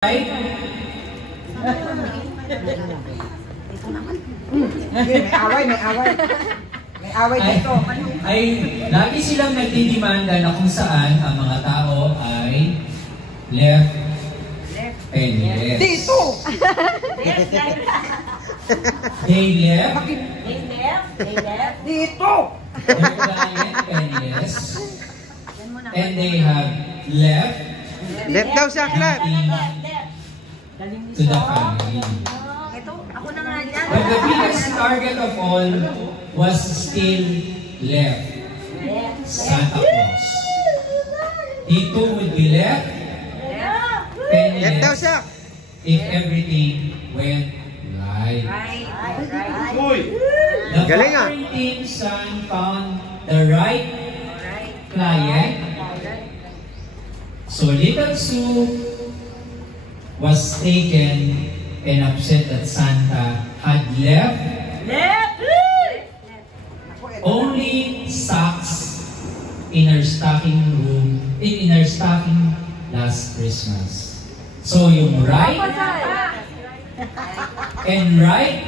May away. May away dito. Ay, lagi silang nagdidimanda na kung saan ang mga tao ay left penless. Dito! They left. Dito! Their client penless. And they have left. Left daw siya, left. To the family. Ito, ako na nga dyan. But the biggest target of all was still left. Santa Claus. He too would be left. Left daw siya. If everything went right. The Galing ah. parenting son found the right client. So little Sue was taken and upset that Santa had left only socks in her stocking room, in her stocking last Christmas. So yung right and right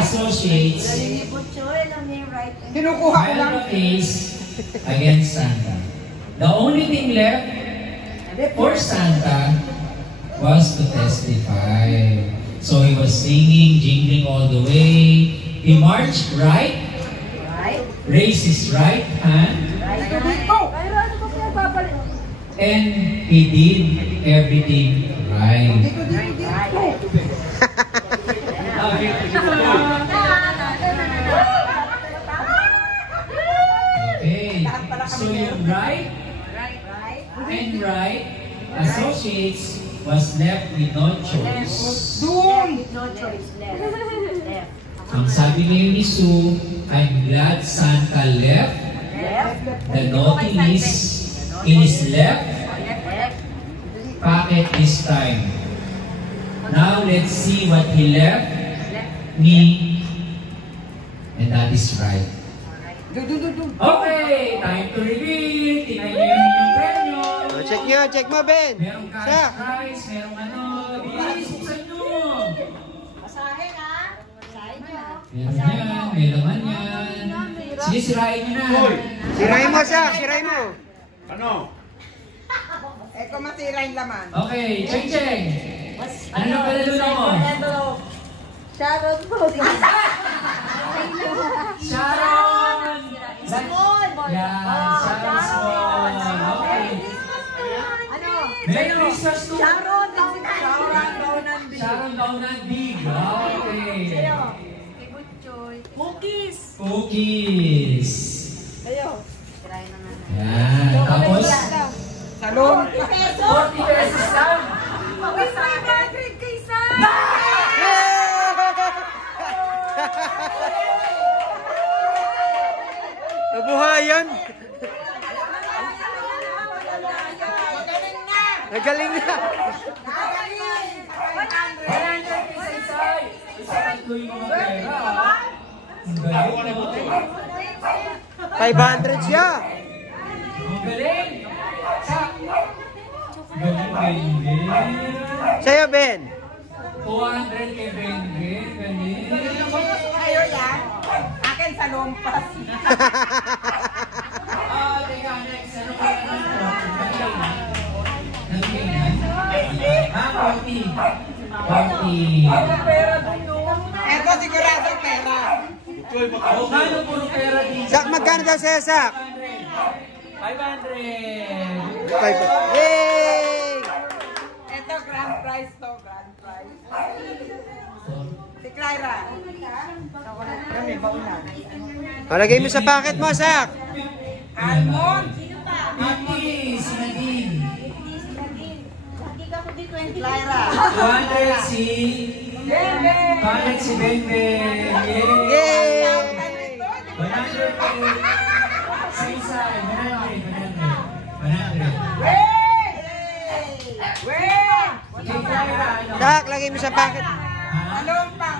associates Kinukuha ko lang. filed a case against Santa. The only thing left for Santa was to testify. So he was singing, jingling all the way. He marched right, raised his right hand, and he did everything right. Okay, so yung right and right associates was left with no choice. Doon! No choice left. Ang sabi ngayon ni Sue, I'm glad Santa left the naughtiness in his left pocket this time. Now let's see what he left me, and that is right. Okay, time to reveal. Tingnan niyo yung inyong premyo. Check mo, Ben. Merong Siya. cash prize, merong ano. Bilis, buksan nyo. Basahin ha. Basahin nyo. Meron yan, may laman yan. Sige, sirain nyo na. Sirain mo siya, sirain mo. Ano? Eh, kung masira yung laman. Okay, Cheng. Ano na pala luna mo? Sharon po. Sharon! Small. Yan, Sharon Small. Okay. Ano? Merry Christmas to Sharon. Sharon Daunandig. Okay. Cookies. Cookies. Tirahin na nga. Yan. Tapos, Salon. 40 pesos lang. Uy, 500 kay Sam. Nabuhayan. Nagaling na. 100 pesos inside. Isa tatloy mo ng pera. Ang galing. 500 siya. Ang galing. Galing. Sa'yo, Ben. 200 kay Ben. Galing. Kayo yan. Akin sa lumpas. Teka, next. Ano kaya nag-game na? 40. Eto sigurado pera. Magkano puro pera din? Sak, magkano daw sa'yo, Sak? 500. Yay! Eto grand prize to, grand prize. Si Clara. Kami, baunan. Palagay mo sa packet mo, Sak. Almond. Mati, si Nadine. Clara. 200 si... 200 si Benben. Yay! 100 kay... Sa isa, 100. Wey! Kay Clara, ano? Sak, lagay mo sa packet. Ha? Salon pa.